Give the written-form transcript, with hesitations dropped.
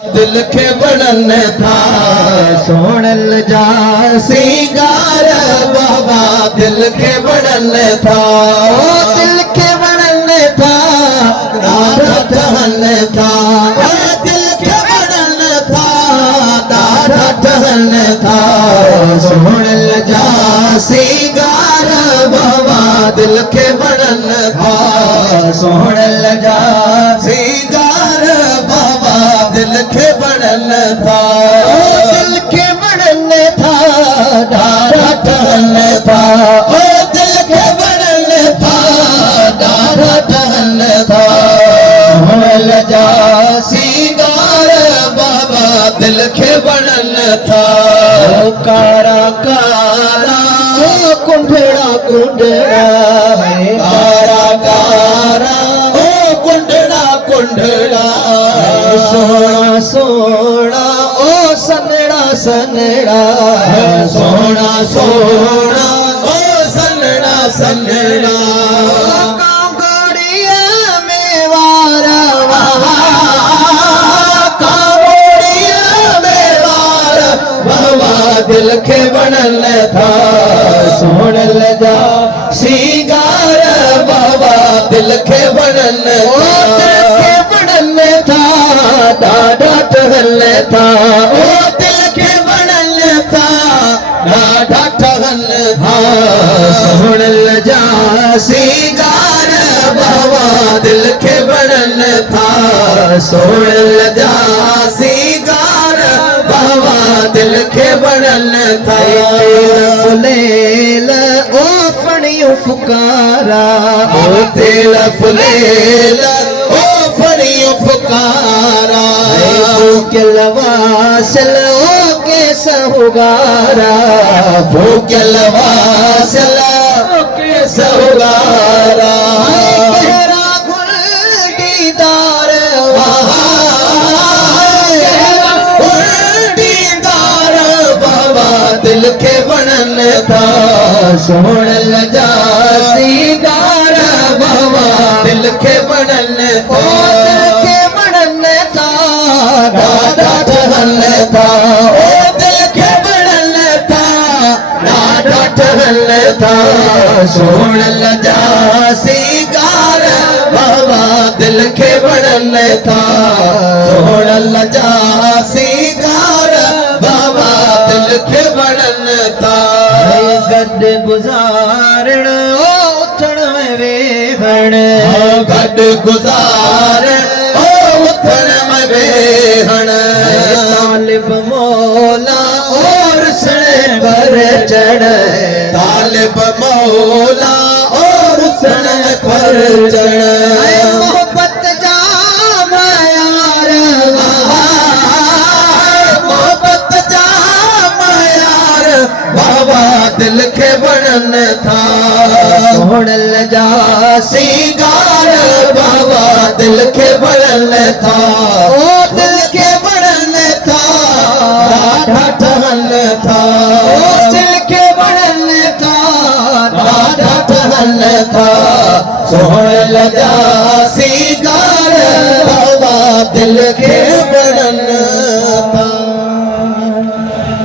दिल के बनन था सोहण लजा सिंगार बाबा दिल के बनन था दिल के बनन था दादा टहन था दिल के बनन था दादा टहन था सोहण लजा सिंगार बाबा दिल के बनन था सोहण लजा सिंगार बाबा दिल के बनन था दिल के बनन था दादा टहन था दिल के बनन था दादा टहन था लजा सिंगार बाबा दिल के बनन था कारा कारा कुंडड़ा कुंडड़ा कारा कारा कुंडड़ा कुंडड़ा सोना सोना ओ सनड़ा सनड़ा सोना सोना ओ सनड़ा सनड़ा कांगड़िया में वारा वहा कांगड़िया में वारा बाबा दिल के बनन था सोहण लजा सिंगार बाबा दिल के बनन था दादा टहल था ओ दिल के बनन था दादा टहल था सोहण लजा सिंगार बाबा दिल के बनन था सोहण लजा सिंगार बाबा दिल के बनन था फुलेल ओ फणियो फुकारा ओ तेल फुलेल फड़ियो फुकारा भूक्यलवासल ओ के सहुगारा भूक्यलवासल ओ के सहुगारा गहरा गुल दीदार गहरा गुल दीदार बाबा दिल के बनन था सोहण लजा सिंगार बाबा दिल के बनन था दादा टहल था ओ दिल के बनन था दादा टहल था सोहण लजा सिंगार बाबा दिल के बनन था सोहण लजा सिंगार बाबा दिल के बनन था गड गुजारण ओ उठण में वेहण गड गुजारण ओ उठण में वेहण तालिब मौला और सणे पर चढ़ तालिब मौला और सणे पर चढ़ मोहब्बत जा यार मोहब्बत जा यार बाबा दिल के बनन था सोहण लजा सिंगार बाबा दिल के बनन था ओ दिल के बनन था दादा टहल था ओ दिल के बनन था दादा टहल था सोहण लजा